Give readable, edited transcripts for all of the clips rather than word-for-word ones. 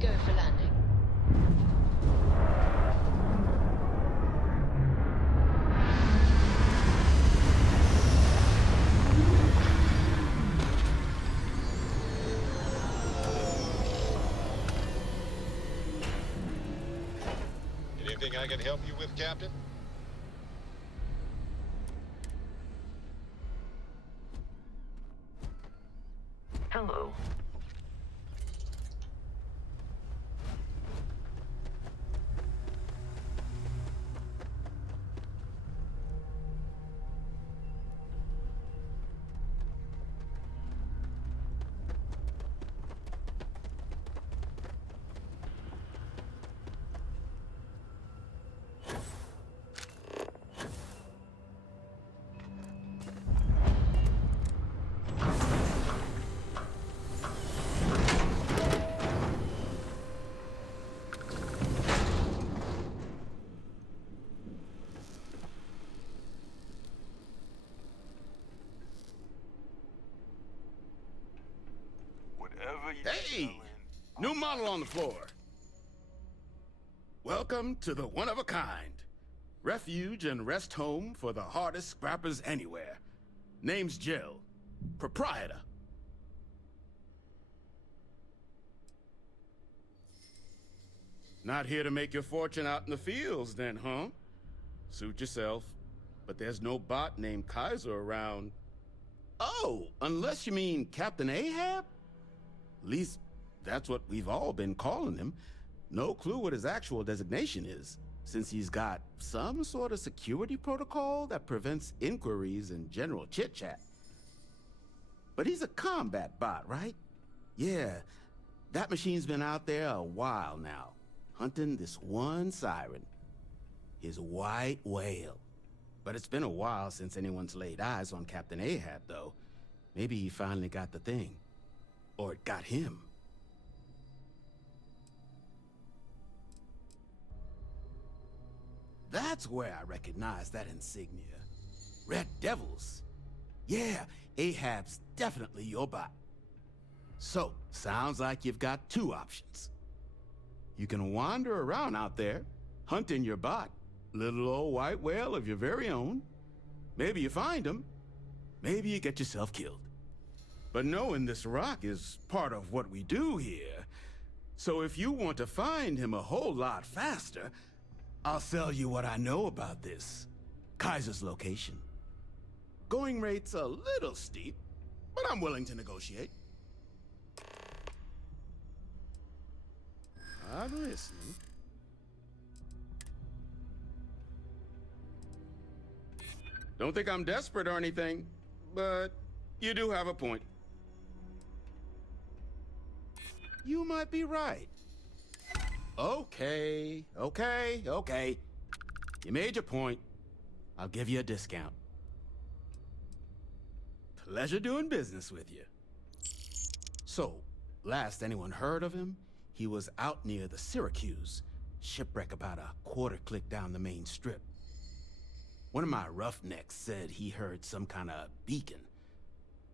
go for landing. Anything I can help you with, Captain? Hello. Hey! New model on the floor. Welcome to the one-of-a-kind. Refuge and rest home for the hardest scrappers anywhere. Name's Jill. Proprietor. Not here to make your fortune out in the fields then, huh? Suit yourself. But there's no bot named Kaiser around. Oh, unless you mean Captain Ahab? At least, that's what we've all been calling him. No clue what his actual designation is, since he's got some sort of security protocol that prevents inquiries and general chit-chat. But he's a combat bot, right? Yeah, that machine's been out there a while now, hunting this one siren, his white whale. But it's been a while since anyone's laid eyes on Captain Ahab, though. Maybe he finally got the thing. Or it got him. That's where I recognize that insignia. Red Devils. Yeah, Ahab's definitely your bot. So, sounds like you've got two options. You can wander around out there, hunting your bot, little old white whale of your very own. Maybe you find him. Maybe you get yourself killed. But knowing this rock is part of what we do here. So if you want to find him a whole lot faster, I'll sell you what I know about this. Kaiser's location. Going rate's a little steep, but I'm willing to negotiate. I'm listening. Don't think I'm desperate or anything, but you do have a point. You might be right. Okay. You made your point. I'll give you a discount. Pleasure doing business with you. So, last anyone heard of him, he was out near the Syracuse, shipwreck about a quarter click down the main strip. One of my roughnecks said he heard some kind of beacon.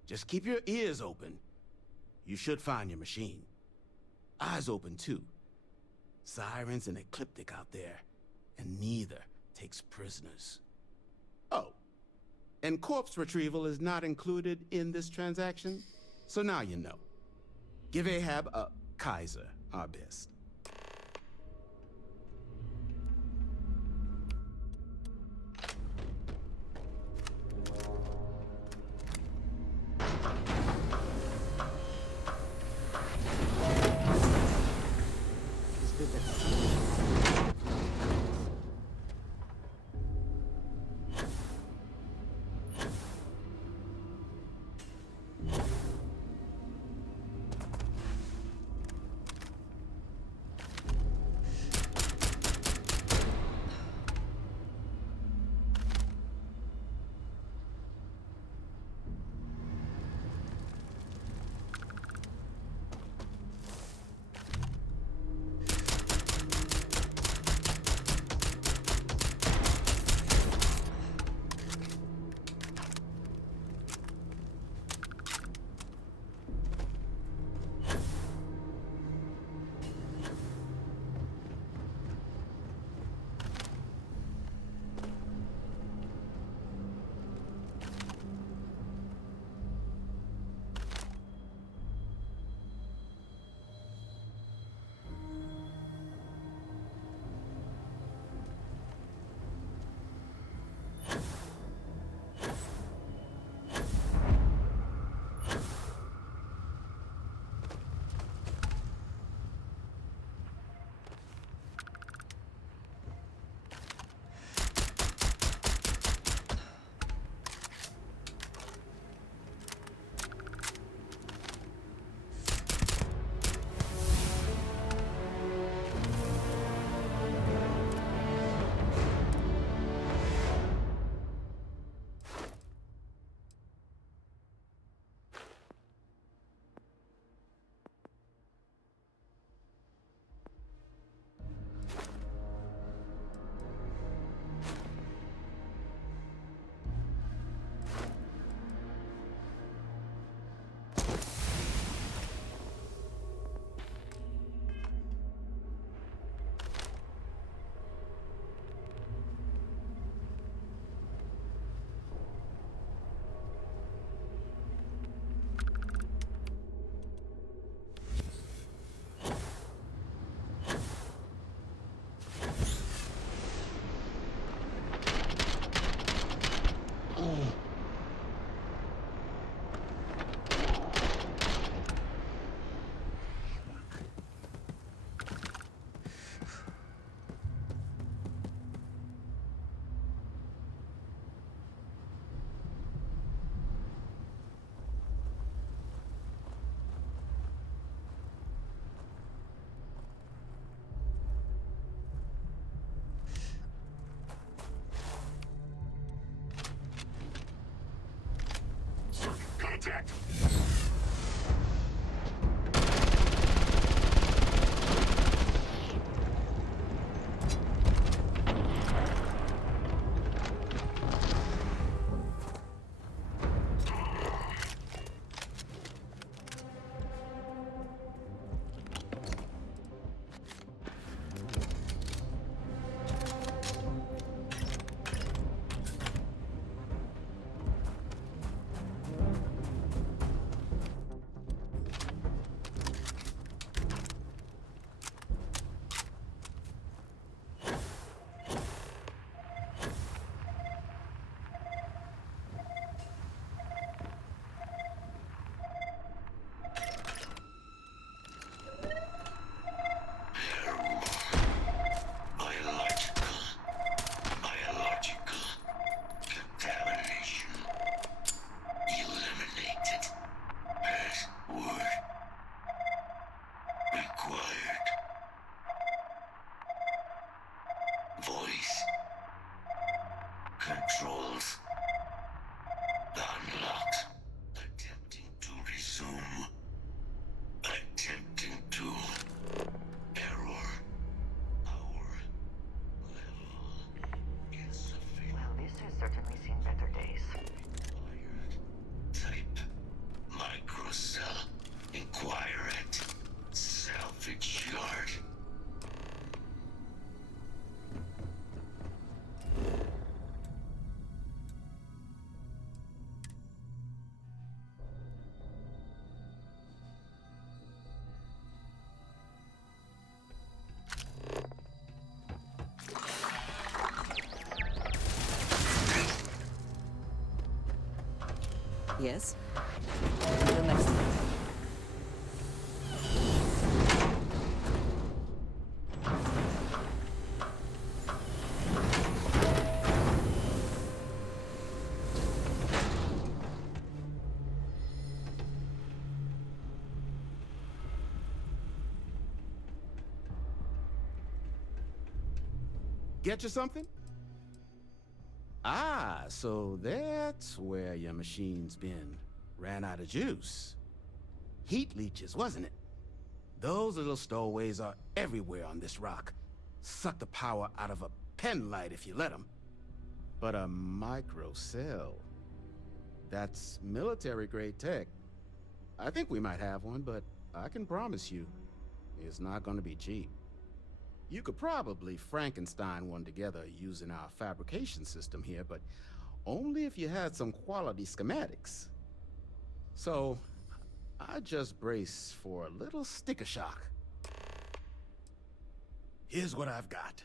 Just keep your ears open. You should find your machine. Eyes open, too. Sirens and Ecliptic out there, and neither takes prisoners. Oh, and corpse retrieval is not included in this transaction, so now you know. Give Ahab a Kaiser our best. acquired. Voice. Controls. Unlocked. Attempting to resume. Attempting to. Error. Power. Level. Insufficient. Well, this has certainly seen better days. Type. Microcell. Inquire at. Salvage yard. Yes? Until next time. Get you something? Ah, so that's where your machine's been. Ran out of juice. Heat leeches, wasn't it? Those little stowaways are everywhere on this rock. Suck the power out of a pen light if you let them. But a microcell. That's military-grade tech. I think we might have one, but I can promise you, it's not gonna be cheap. You could probably Frankenstein one together using our fabrication system here, but only if you had some quality schematics. So, I just brace for a little sticker shock. Here's what I've got.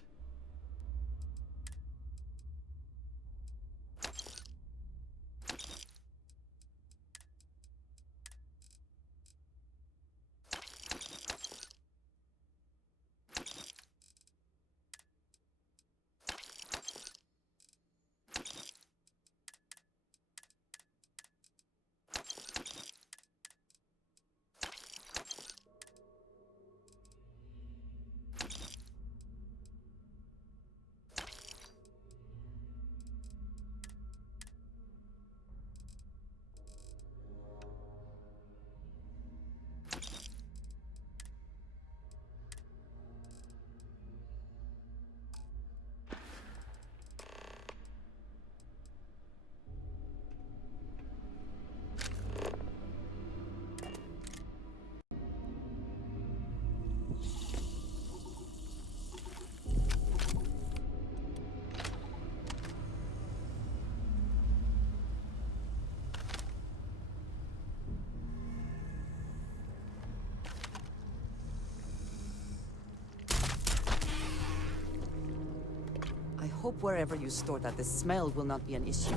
I hope wherever you store that, the smell will not be an issue.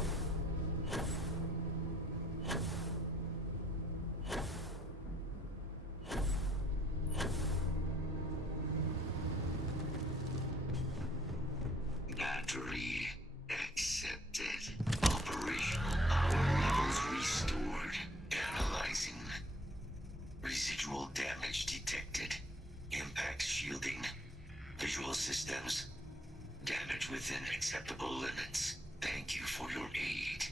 Battery accepted. Operational power levels restored. Analyzing. Residual damage detected. Impact shielding. Visual systems. Damage within acceptable limits. Thank you for your aid.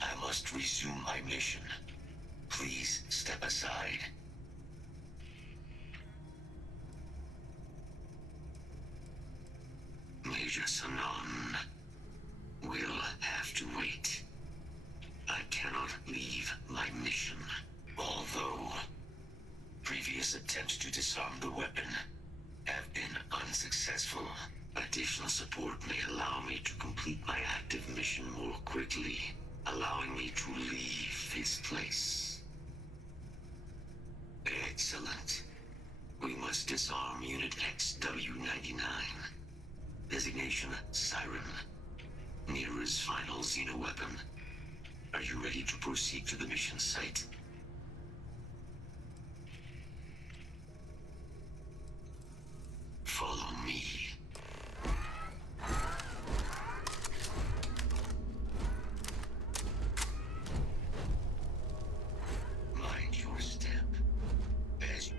I must resume my mission. Please step aside. Major Sanon will have to wait. I cannot leave my mission. Although previous attempts to disarm the weapon have been unsuccessful, additional support may allow me to complete my active mission more quickly, allowing me to leave this place. Excellent. We must disarm Unit XW-99. Designation Siren. Nearest final xenoweapon. Are you ready to proceed to the mission site? Follow me. Mind your step. As you...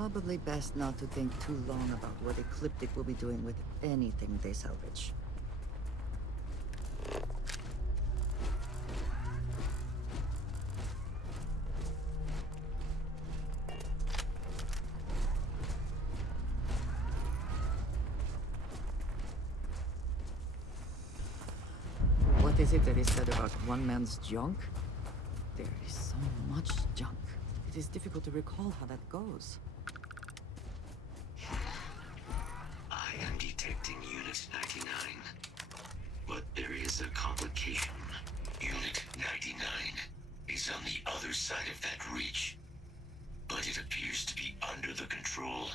Probably best not to think too long about what Ecliptic will be doing with anything they salvage. What is it that is said about one man's junk? There is so much junk. It is difficult to recall how that goes. I am detecting Unit 99. But there is a complication. Unit 99 is on the other side of that ridge. But it appears to be under the control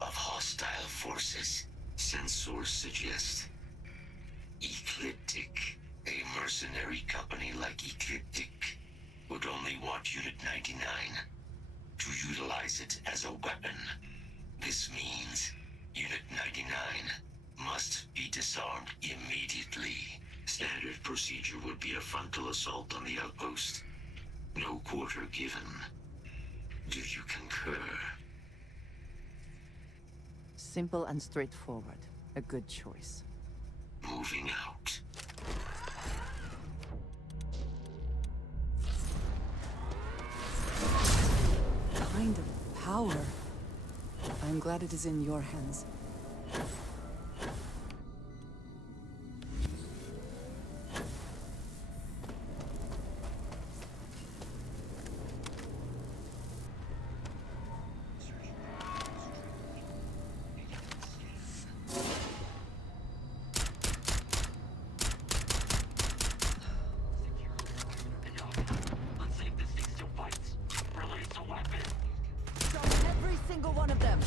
of hostile forces. Sensors suggest Ecliptic, a mercenary company like Ecliptic, would only want Unit 99 to utilize it as a weapon. This means Unit 99 must be disarmed immediately. Standard procedure would be a frontal assault on the outpost. No quarter given. Do you concur? Simple and straightforward. A good choice. Moving out. Kind of power. I'm glad it is in your hands. Every single one of them!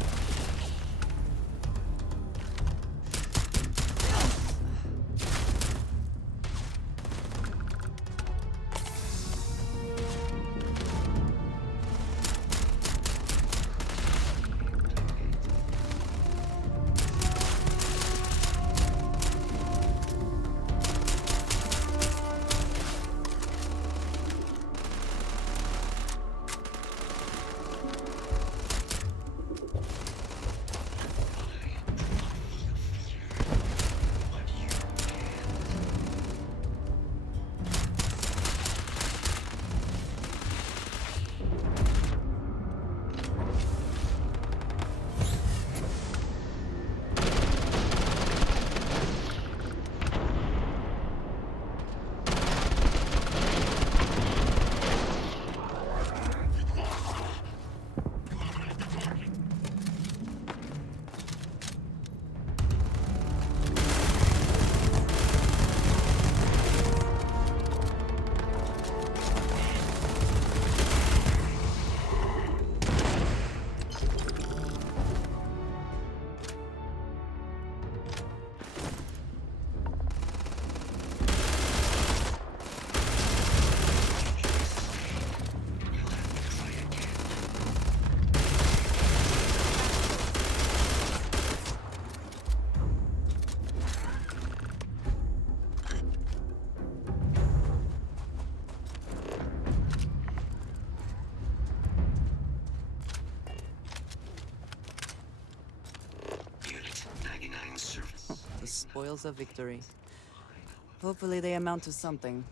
The spoils of victory. Hopefully they amount to something.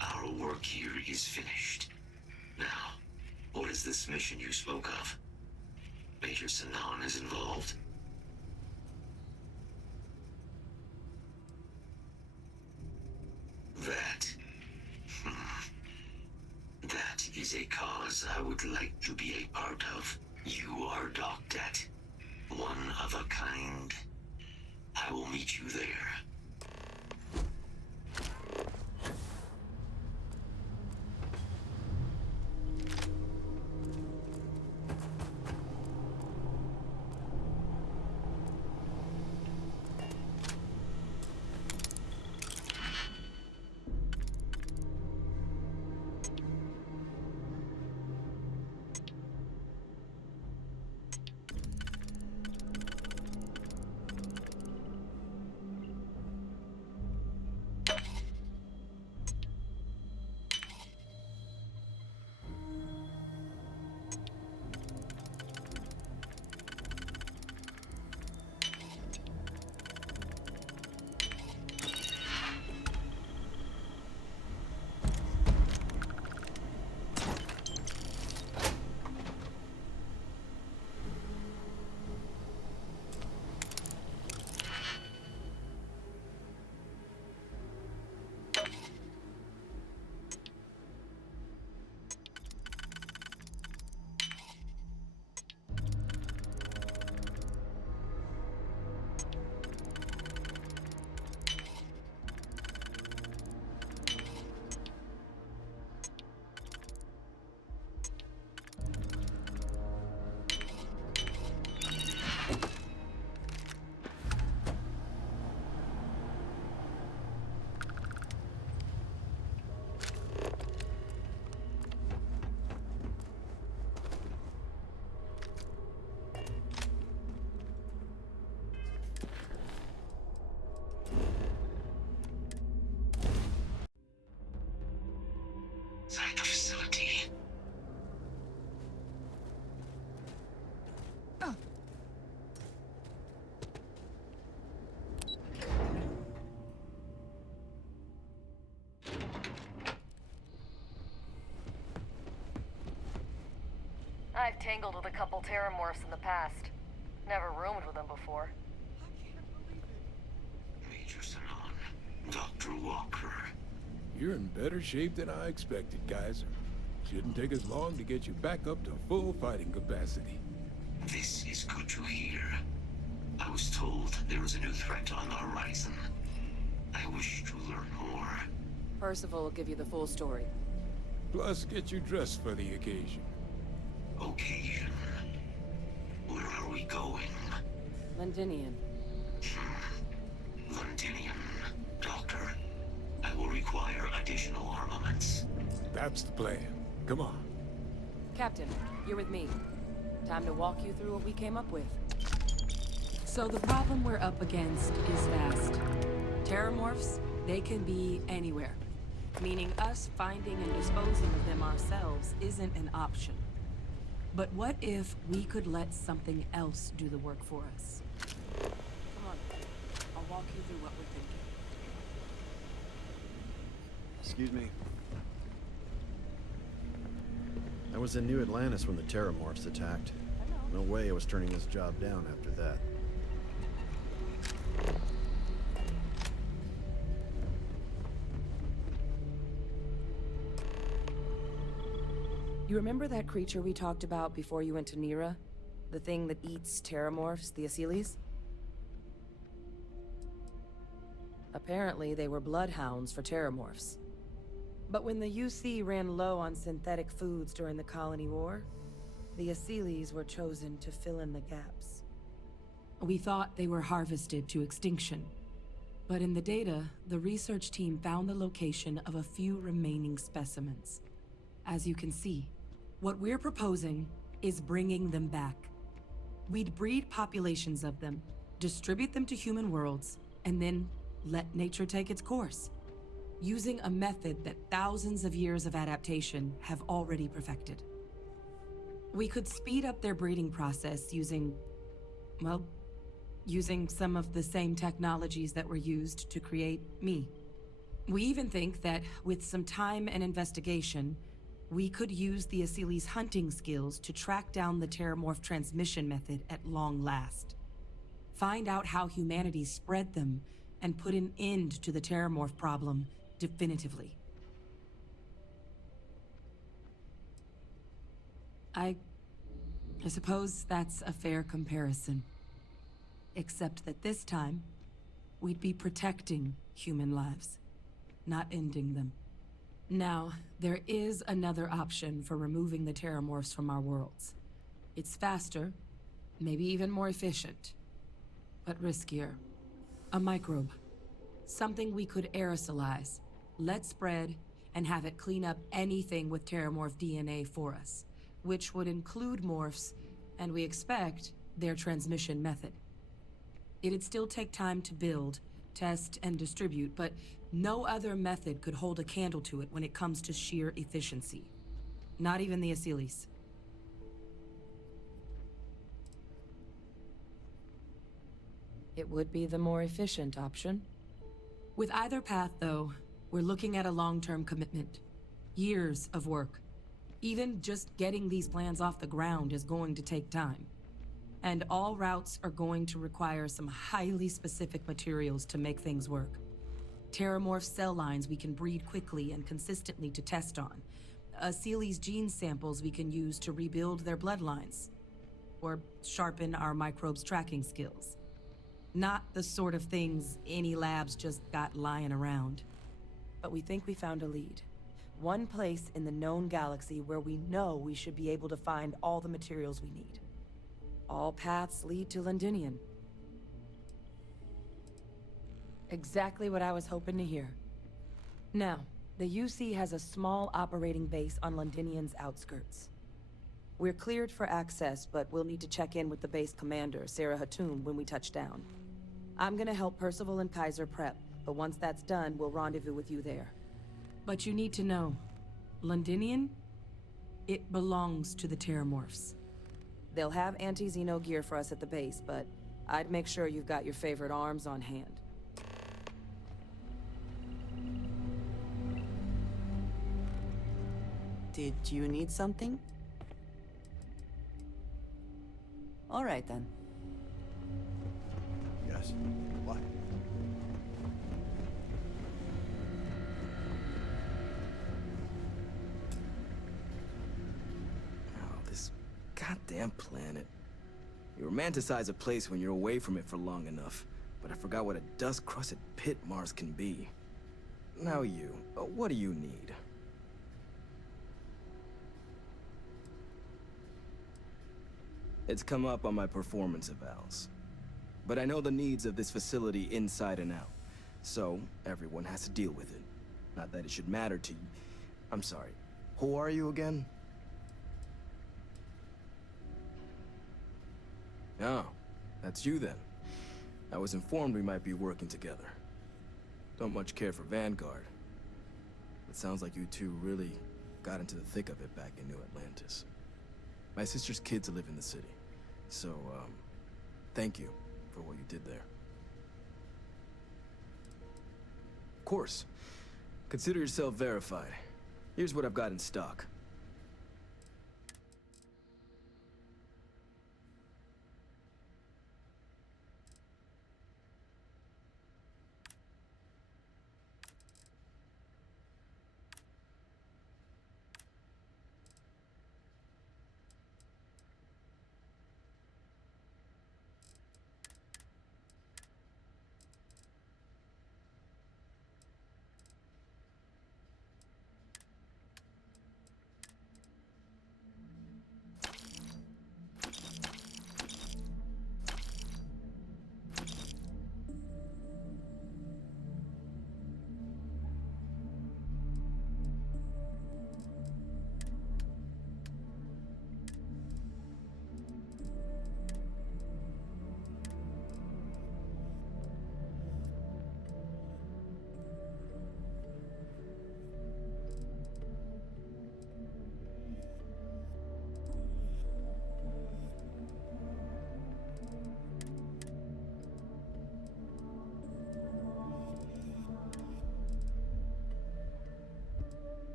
Our work here is finished. Now, what is this mission you spoke of? Major Sanan is involved? That... That is a cause I would like to be a part of. You are docked at one of a kind. I will meet you there. inside the facility. I've tangled with a couple Terrormorphs in the past. Never roomed with them before. Major Sanon, Dr. Walker. You're in better shape than I expected, Kaiser. Shouldn't take us long to get you back up to full fighting capacity. This is good to hear. I was told there was a new threat on the horizon. I wish to learn more. Percival will give you the full story. Plus, get you dressed for the occasion. Occasion. Where are we going? Londinian. Londinian. Doctor, I will require additional armaments. That's the plan. Come on. Captain, you're with me. Time to walk you through what we came up with. So the problem we're up against is vast. Terrormorphs, they can be anywhere. Meaning us finding and disposing of them ourselves isn't an option. But what if we could let something else do the work for us? Come on, I'll walk you through what we're thinking. Excuse me. I was in New Atlantis when the Terrormorphs attacked. No way I was turning this job down after that. You remember that creature we talked about before you went to Nira? The thing that eats Terrormorphs, the Asylees? Apparently, they were bloodhounds for Terrormorphs. But when the UC ran low on synthetic foods during the Colony War, the Asylees were chosen to fill in the gaps. We thought they were harvested to extinction. But in the data, the research team found the location of a few remaining specimens. As you can see, what we're proposing is bringing them back. We'd breed populations of them, distribute them to human worlds, and then let nature take its course, using a method that thousands of years of adaptation have already perfected. We could speed up their breeding process using some of the same technologies that were used to create me. We even think that with some time and investigation, we could use the Asylees' hunting skills to track down the Terrormorph transmission method at long last. Find out how humanity spread them and put an end to the Terrormorph problem definitively. I suppose that's a fair comparison. Except that this time, we'd be protecting human lives, not ending them. Now, there is another option for removing the Terrormorphs from our worlds. It's faster, maybe even more efficient, but riskier. A microbe. Something we could aerosolize, let spread, and have it clean up anything with Terrormorph DNA for us, which would include morphs, and we expect their transmission method. It'd still take time to build, test, and distribute, but no other method could hold a candle to it when it comes to sheer efficiency. Not even the Asylees. It would be the more efficient option. With either path, though, we're looking at a long-term commitment. Years of work. Even just getting these plans off the ground is going to take time. And all routes are going to require some highly specific materials to make things work. Terrormorph cell lines we can breed quickly and consistently to test on. Asylees' gene samples we can use to rebuild their bloodlines. Or sharpen our microbes' tracking skills. Not the sort of things any labs just got lying around. But we think we found a lead. One place in the known galaxy where we know we should be able to find all the materials we need. All paths lead to Londinian. Exactly what I was hoping to hear. Now, the UC has a small operating base on Londinian's outskirts. We're cleared for access, but we'll need to check in with the base commander, Sarah Hatoum, when we touch down. I'm gonna help Percival and Kaiser prep, but once that's done, we'll rendezvous with you there. But you need to know, Londinian? It belongs to the Terrormorphs. They'll have anti-Xeno gear for us at the base, but I'd make sure you've got your favorite arms on hand. Did you need something? All right, then. Yes. What? Oh, this goddamn planet. You romanticize a place when you're away from it for long enough, but I forgot what a dust-crusted pit Mars can be. Now you, what do you need? It's come up on my performance evals. But I know the needs of this facility inside and out, so everyone has to deal with it. Not that it should matter to you. I'm sorry, who are you again? Oh, that's you then. I was informed we might be working together. Don't much care for Vanguard. It sounds like you two really got into the thick of it back in New Atlantis. My sister's kids live in the city, so, thank you for what you did there. Of course. Consider yourself verified. Here's what I've got in stock.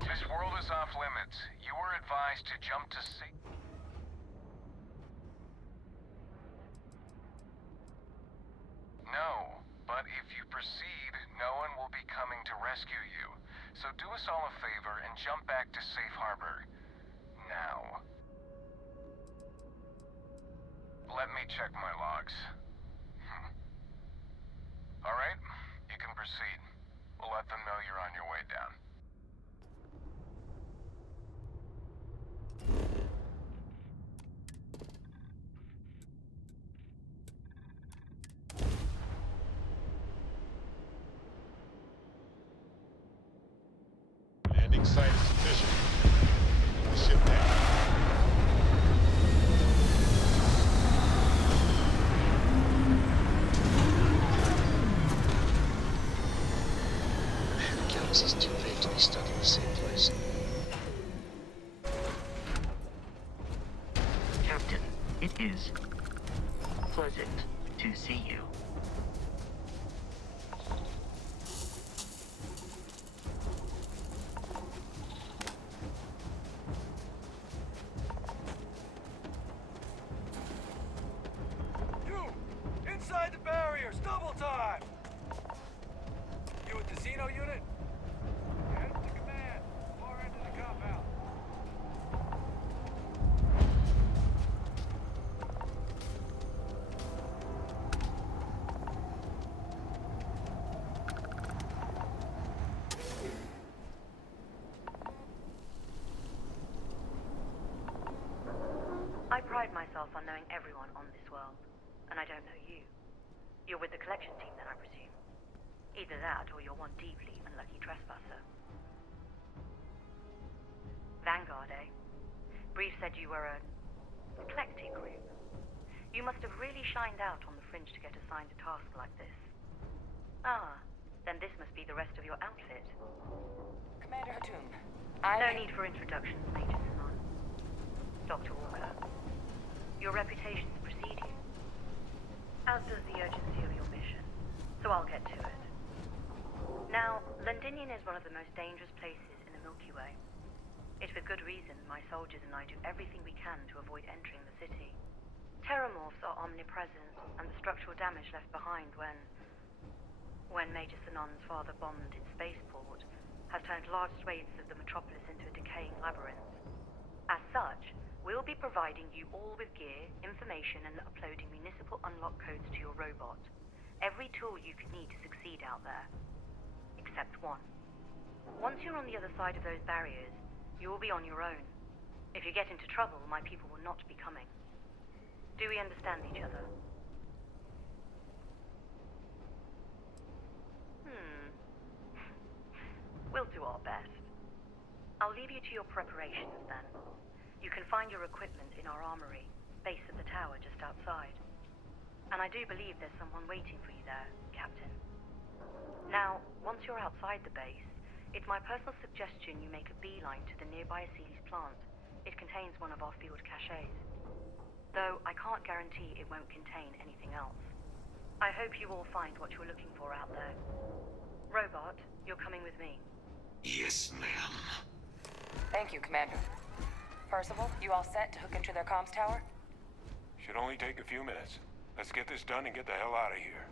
This world is off limits. You were advised to jump to sea. No, but if you proceed, no one will be coming to rescue you. So do us all a favor and jump back to safe harbor. Now. Let me check my logs. All right, you can proceed. We'll let them know you're on your way down. Landing site is sufficient. Taking the ship down. The galaxy's too big to be stuck in the same place. Captain, it is pleasant to see you. Inside the barriers, double time! You with the Xeno unit? Head to command, far end of the compound. you. You're with the collection team then, I presume. Either that, or you're one deeply unlucky trespasser. Vanguard, eh? Brief said you were a eclectic group. You must have really shined out on the fringe to get assigned a task like this. Ah, then this must be the rest of your outfit. Commander Hatum, No need for introductions, Major Simon. Dr. Walker. Your reputations precede you, as does the urgency of your mission, so I'll get to it. Now, Londinium is one of the most dangerous places in the Milky Way. It's with good reason my soldiers and I do everything we can to avoid entering the city. Terrormorphs are omnipresent, and the structural damage left behind when Major Sinan's father bombed its spaceport has turned large swathes of the metropolis into a decaying labyrinth. As such, we'll be providing you all with gear, information, and uploading municipal unlock codes to your robot. Every tool you could need to succeed out there. Except one. Once you're on the other side of those barriers, you will be on your own. If you get into trouble, my people will not be coming. Do we understand each other? We'll do our best. I'll leave you to your preparations then. You can find your equipment in our armory, base of the tower just outside. And I do believe there's someone waiting for you there, Captain. Now, once you're outside the base, it's my personal suggestion you make a beeline to the nearby Aceles plant. It contains one of our field caches. Though I can't guarantee it won't contain anything else. I hope you all find what you're looking for out there. Robot, you're coming with me. Yes, ma'am. Thank you, Commander. Percival, you all set to hook into their comms tower? Should only take a few minutes. Let's get this done and get the hell out of here.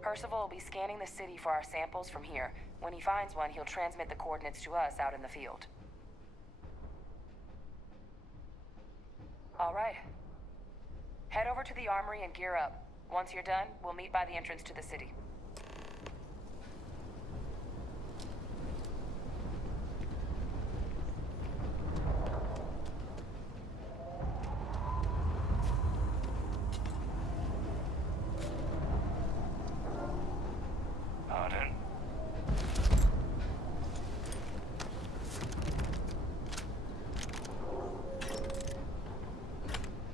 Percival will be scanning the city for our samples from here. When he finds one, he'll transmit the coordinates to us out in the field. All right. Head over to the armory and gear up. Once you're done, we'll meet by the entrance to the city. Pardon?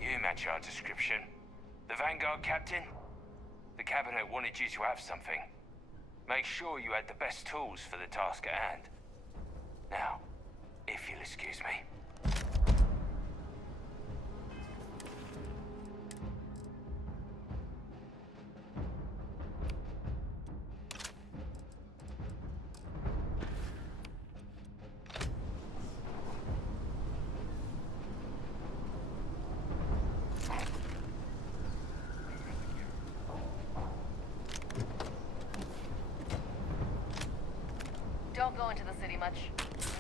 You match our description. The Vanguard captain? The cabinet wanted you to have something. Make sure you had the best tools for the task at hand. Now, if you'll excuse me. Don't go into the city much.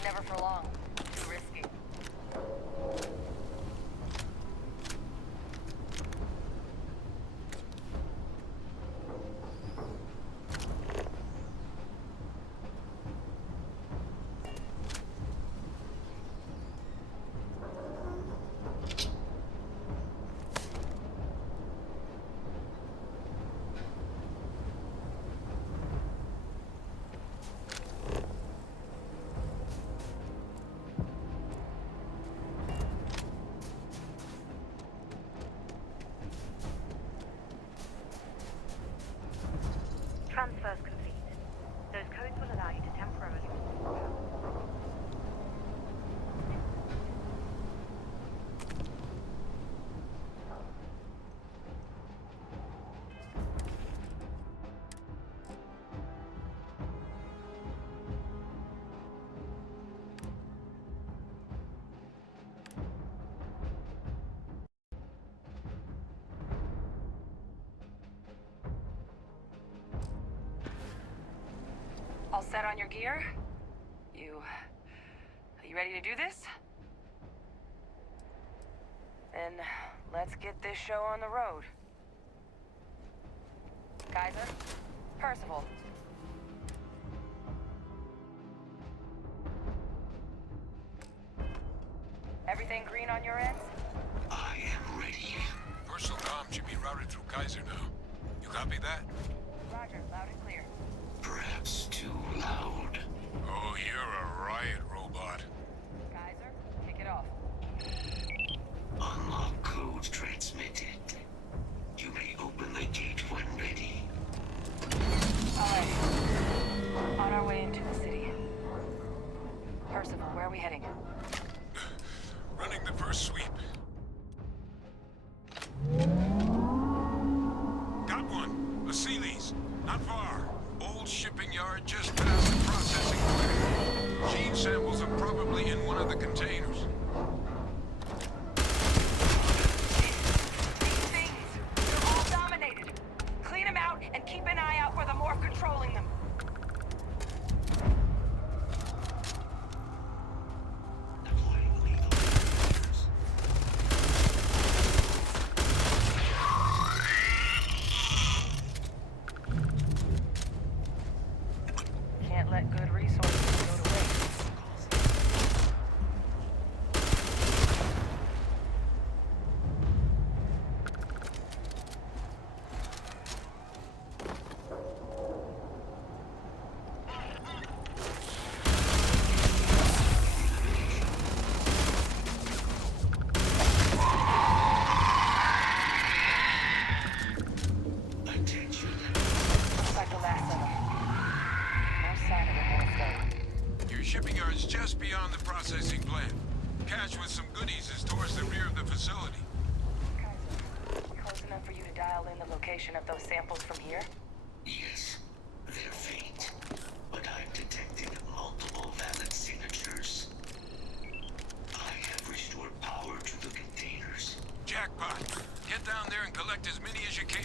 Never for long. Too risky. Transfers complete. Those codes will allow you to temporarily... All set on your gear? Are you ready to do this? Then let's get this show on the road. Kaiser? Percival? Everything green on your ends? I am ready. Personal comms should be routed through Kaiser now. You copy that? Roger, loud and clear. Perhaps too loud. Oh, you're a riot robot. Kaiser, kick it off. Unlock code transmitted. You may open the gate when ready. Alright. On our way into the city. Percival, where are we heading? Running the first sweep. Got one. A Sealy's. Not far. Old shipping yard just past the processing plant. Gene samples are probably in one of the containers. These things, they're all dominated. Clean them out and keep an eye out for the morph controlling them. Can't let good resources go to waste. Attention. Looks like the last of them. No sign of the morph, Your shipping yard's just beyond the processing plant. Cache with some goodies is towards the rear of the facility. though. Kaiser, close enough for you to dial in the location of those samples from here? Yes, they're faint, but I've detected multiple valid signatures. I have restored power to the containers. Jackpot. Get down there and collect as many as you can.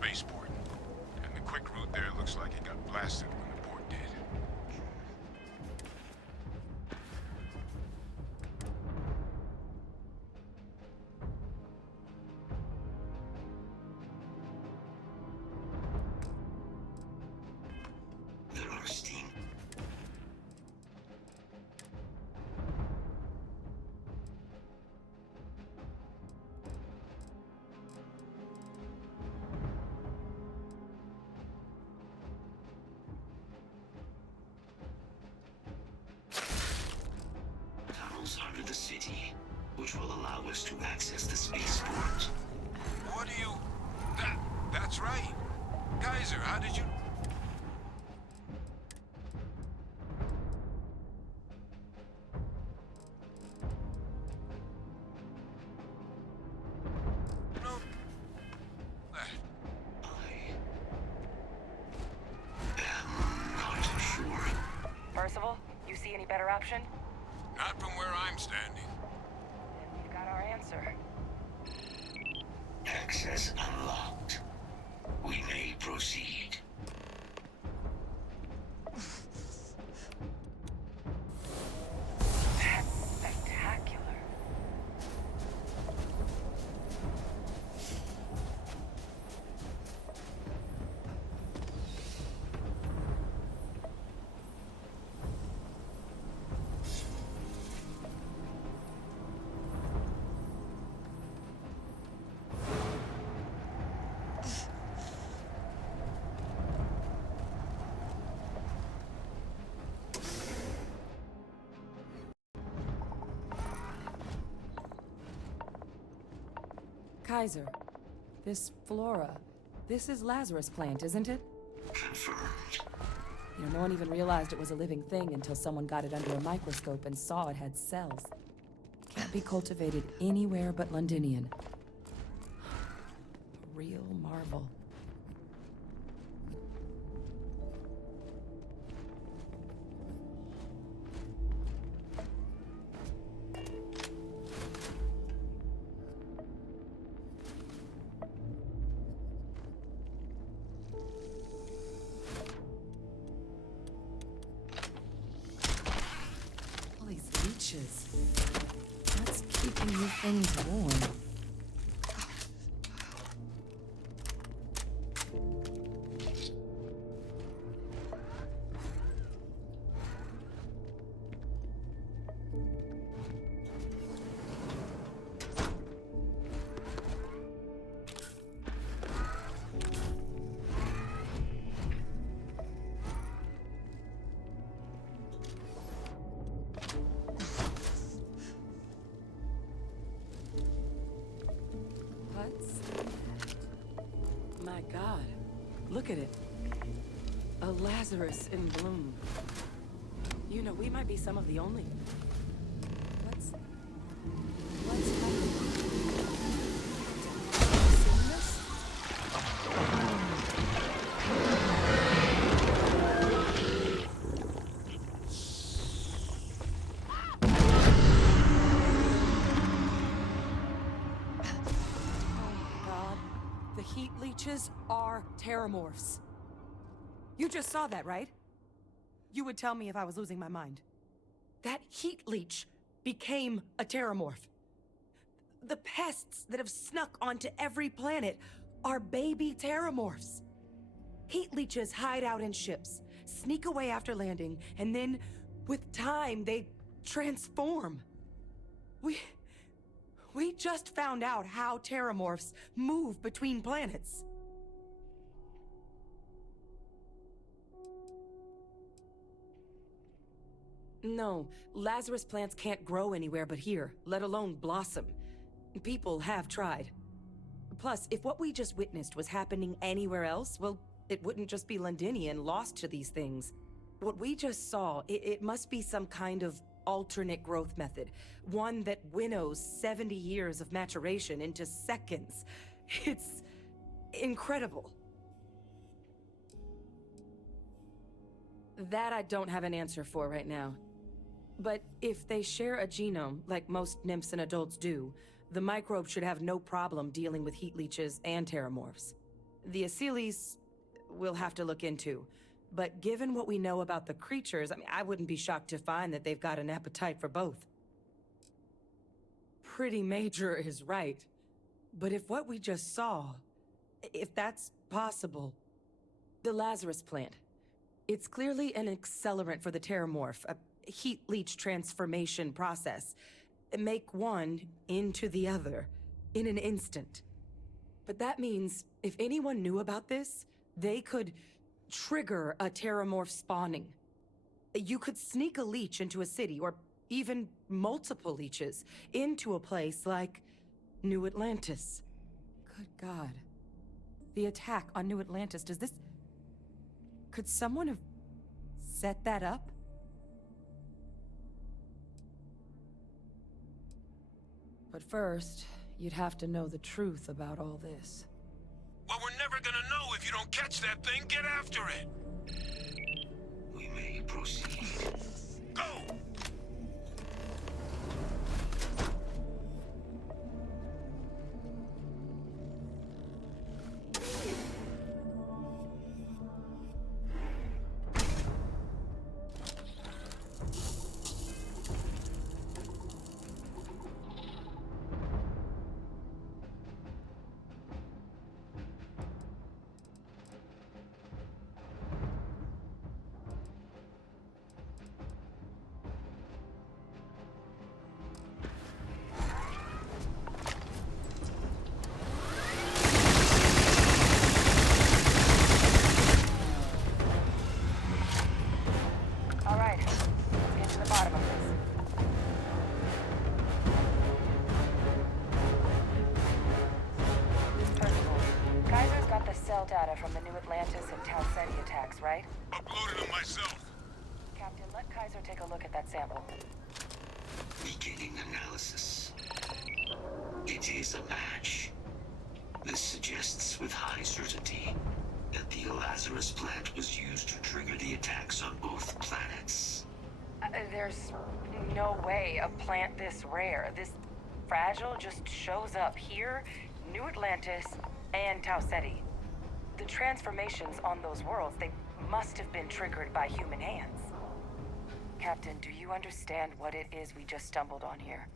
spaceport. And the quick route there looks like it got blasted when the port did. There are steam. Tunnels under the city, which will allow us to access the spaceport. What do you... That's right. Kaiser, how did you... No. Not sure. Percival, you see any better option? Not from where I'm standing. Then we've got our answer. Access unlocked. We may proceed. That's spectacular. Kaiser, this flora, this is Lazarus plant, isn't it? Confirmed. You know, no one even realized it was a living thing until someone got it under a microscope and saw it had cells. Can't be cultivated anywhere but Londinian. A real marvel. All these leeches. What's keeping you things warm? My God, look at it. A Lazarus in bloom. You know, we might be some of the only... What's happening? Seen this? The heat leeches are terrormorphs. You just saw that, right? You would tell me if I was losing my mind. That heat leech became a terrormorph. The pests that have snuck onto every planet are baby terrormorphs. Heat leeches hide out in ships, sneak away after landing, and then, with time, they transform. We just found out how terrormorphs move between planets. No, Lazarus plants can't grow anywhere but here, let alone blossom. People have tried. Plus, if what we just witnessed was happening anywhere else, well, it wouldn't just be Londinian lost to these things. What we just saw, it must be some kind of alternate growth method. One that winnows 70 years of maturation into seconds. It's incredible. That I don't have an answer for right now. But if they share a genome, like most nymphs and adults do, the microbe should have no problem dealing with heat leeches and terrormorphs. The Asylees we'll have to look into. But given what we know about the creatures, I mean, I wouldn't be shocked to find that they've got an appetite for both. Pretty major is right. But if what we just saw, if that's possible, the Lazarus plant, it's clearly an accelerant for the Terrormorph, a heat leach transformation process. Make one into the other in an instant. But that means if anyone knew about this, they could trigger a Terrormorph spawning. You could sneak a leech into a city, or even multiple leeches, into a place like New Atlantis. Good God. The attack on New Atlantis, could someone have set that up? But first, you'd have to know the truth about all this. Well, we're never gonna know if you don't catch that thing. Get after it. We may proceed. Go! Data from the New Atlantis and Tau Ceti attacks, right? Uploaded them myself. Captain, let Kaiser take a look at that sample. Beginning analysis. It is a match. This suggests with high certainty that the Lazarus plant was used to trigger the attacks on both planets. There's no way a plant this rare, this fragile, just shows up here, New Atlantis, and Tau Ceti. The transformations on those worlds, they must have been triggered by human hands. Captain, do you understand what it is we just stumbled on here?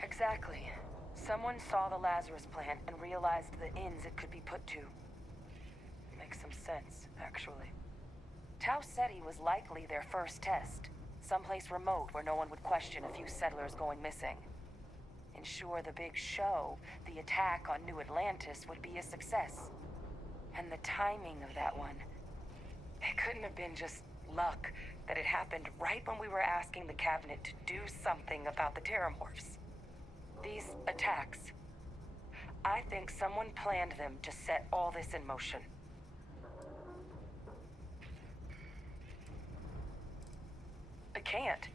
Exactly. Someone saw the Lazarus plant and realized the ends it could be put to. Makes some sense, actually. Tau Ceti was likely their first test. Someplace remote where no one would question a few settlers going missing. Ensure the big show, the attack on New Atlantis, would be a success. And the timing of that one, it couldn't have been just luck that it happened right when we were asking the cabinet to do something about the Terrormorphs. These attacks, I think someone planned them to set all this in motion. It can't.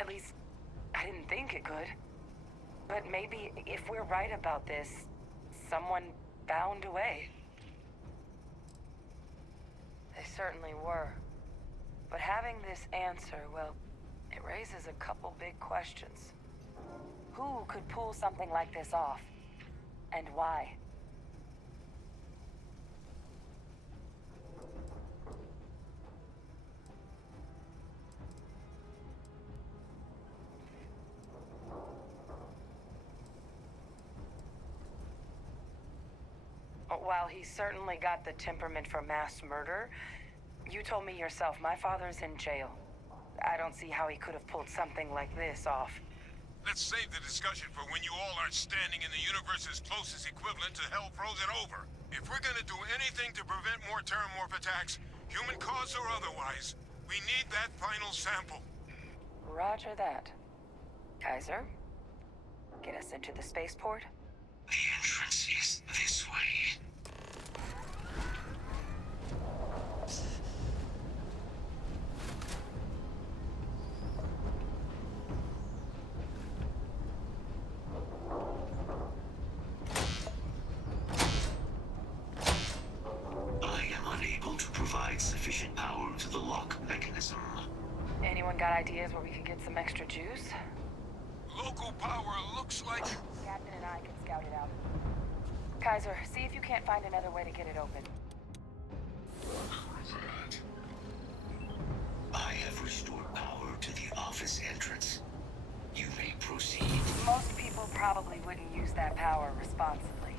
At least, I didn't think it could. But maybe if we're right about this, someone found a way. They certainly were. But having this answer, well, it raises a couple big questions. Who could pull something like this off? And why? While he certainly got the temperament for mass murder, you told me yourself my father's in jail. I don't see how he could have pulled something like this off. Let's save the discussion for when you all aren't standing in the universe's closest equivalent to hell frozen over. If we're gonna do anything to prevent more Terrormorph attacks, human cause or otherwise, we need that final sample. Roger that. Kaiser, get us into the spaceport? The entrance is this way. I am unable to provide sufficient power to the lock mechanism. Anyone got ideas where we could get some extra juice? Local power looks like... Captain and I can scout it out. Kaiser, see if you can't find another way to get it open. I have restored power to the office entrance. You may proceed. Most people probably wouldn't use that power responsibly.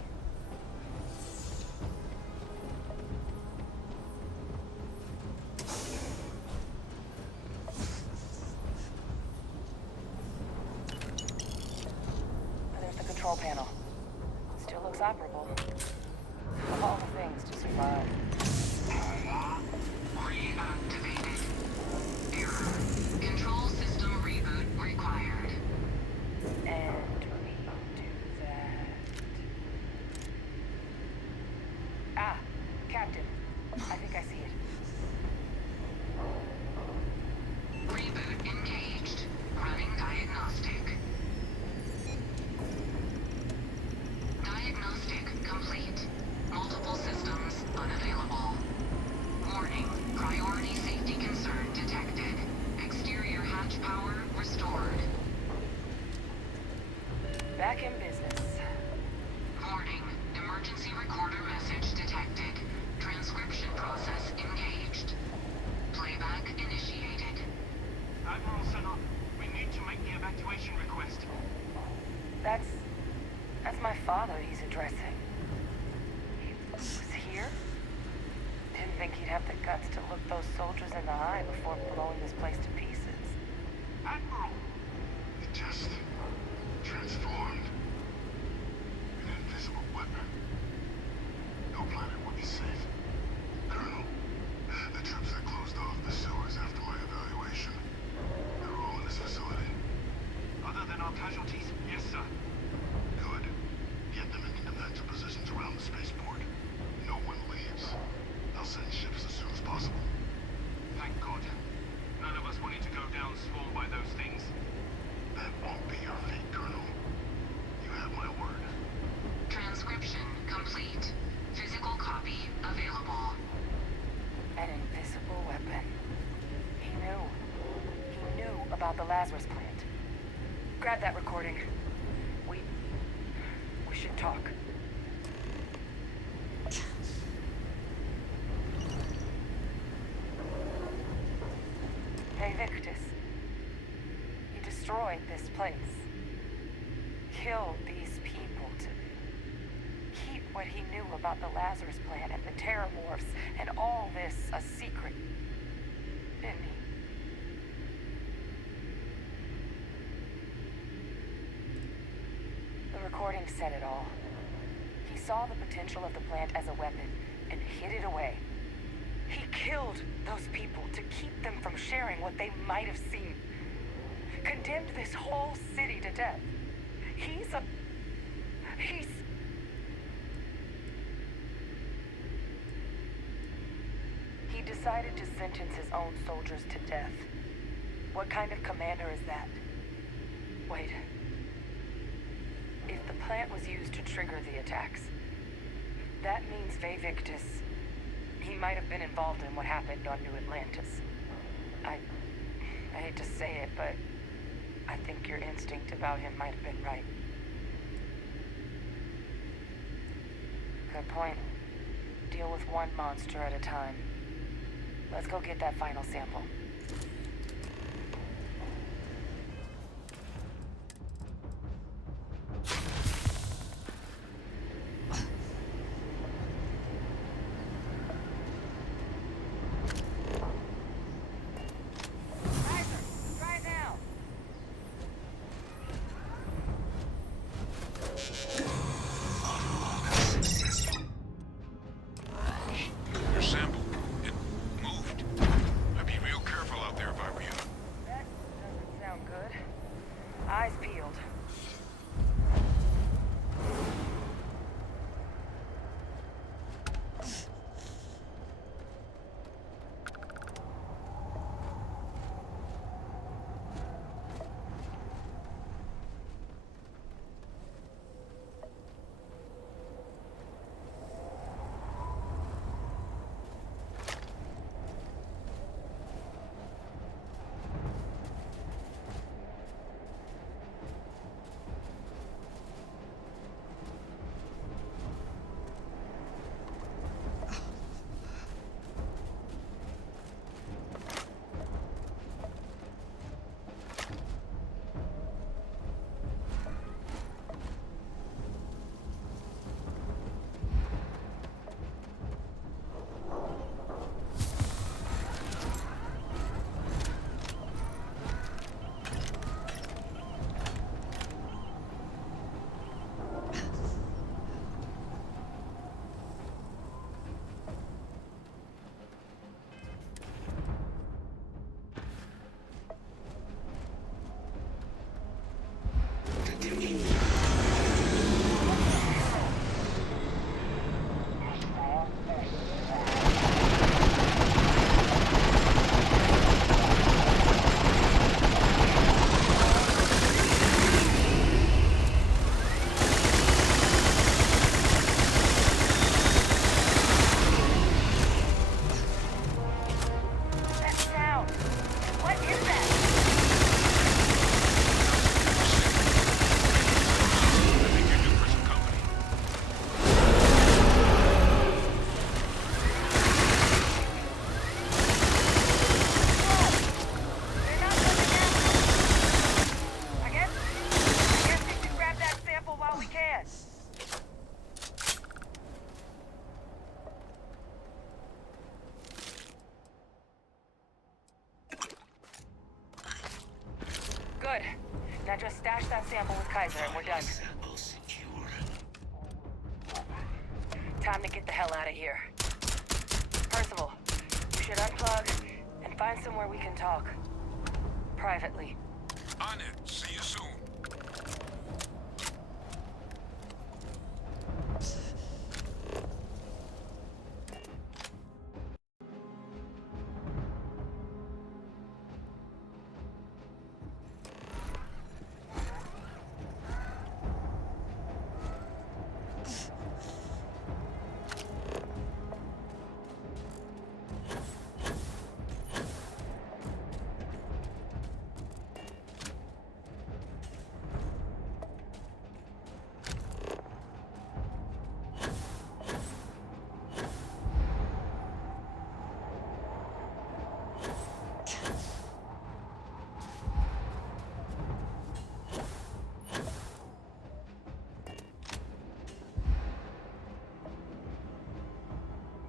There's the control panel. Still looks operable. Of all the things to survive. Reactivated. Error. Control system reboot required. And we do that. Ah, Captain. I think I see it. Reboot engaged. Running diagnostic. Diagnostic complete. Multiple systems unavailable. Warning. Priority safety concern detected. Exterior hatch power restored. Back in business. Warning. Emergency recorder message detected. Transcription process engaged. Playback initiated. Admiral Sanon, we need to make the evacuation request. That's my father he's addressing. He was here? Didn't think he'd have the guts to look those soldiers in the eye before blowing this place to pieces. Admiral! It just transformed. An invisible weapon. No planet would be safe. Colonel, the troops that closed off the sewers after my evaluation, they were all in this facility. Other than our casualties? Yes, sir. Good. Get them into defensive positions around the spaceport. No one leaves. I'll send ships as soon as possible. Thank God. None of us wanted to go down swarmed by those things. That won't be your fate, Colonel. You have my word. Transcription complete. Physical copy available. An invisible weapon. He knew. He knew about the Lazarus plant. Grab that recording. We should talk. Hey, Victus. He destroyed this place. Killed these people to keep what he knew about the Lazarus plant and the Terrormorphs and all this a secret. Didn't he? The recording said it all. He saw the potential of the plant as a weapon and hid it away. He killed those people to keep them from sharing what they might have seen. Condemned this whole city to death. He's He decided to sentence his own soldiers to death. What kind of commander is that? Wait. If the plant was used to trigger the attacks, that means Victus. He might have been involved in what happened on New Atlantis. I hate to say it, but I think your instinct about him might have been right. Good point. Deal with one monster at a time. Let's go get that final sample. Your sample, it moved. I'd be real careful. Good. Now just stash that sample with Kaiser and we're done. Sample secured. Time to get the hell out of here. Percival, you should unplug and find somewhere we can talk. Privately. On it. See you soon.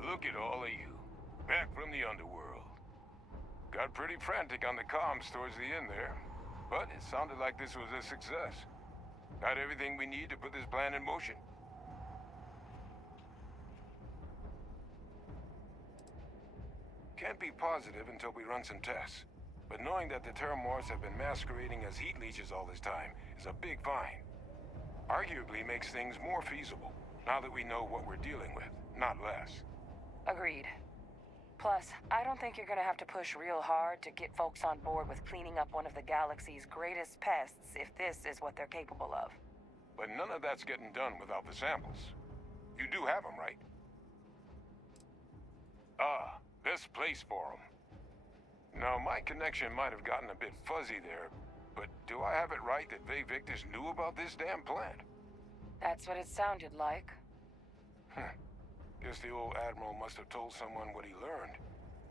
Look at all of you. Back from the underworld. Got pretty frantic on the comms towards the end there. But it sounded like this was a success. Got everything we need to put this plan in motion. Can't be positive until we run some tests. But knowing that the Terrormorphs have been masquerading as heat leeches all this time is a big find. Arguably makes things more feasible, now that we know what we're dealing with, not less. Agreed. Plus, I don't think you're gonna have to push real hard to get folks on board with cleaning up one of the galaxy's greatest pests if this is what they're capable of. But none of that's getting done without the samples. You do have them, right? Ah, this place for them. Now, my connection might have gotten a bit fuzzy there, but do I have it right that Ve Victus knew about this damn plant? That's what it sounded like. Guess the old Admiral must have told someone what he learned.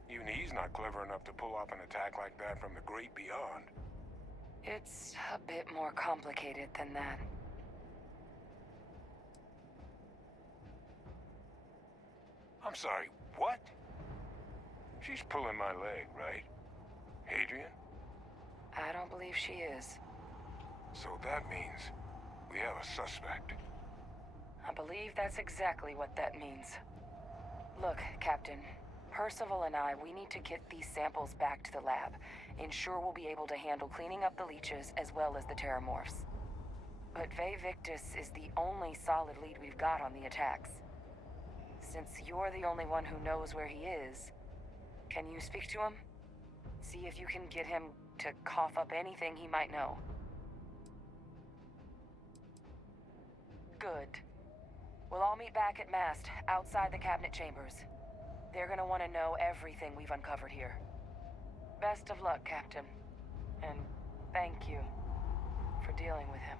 Even he's not clever enough to pull off an attack like that from the great beyond. It's a bit more complicated than that. I'm sorry, what? She's pulling my leg, right? Adrian? I don't believe she is. So that means we have a suspect. I believe that's exactly what that means. Look, Captain. Percival and I, we need to get these samples back to the lab. Ensure we'll be able to handle cleaning up the leeches as well as the Terrormorphs. But Ve Victus is the only solid lead we've got on the attacks. Since you're the only one who knows where he is, can you speak to him? See if you can get him to cough up anything he might know. Good. We'll all meet back at Mast, outside the cabinet chambers. They're gonna want to know everything we've uncovered here. Best of luck, Captain. And thank you for dealing with him.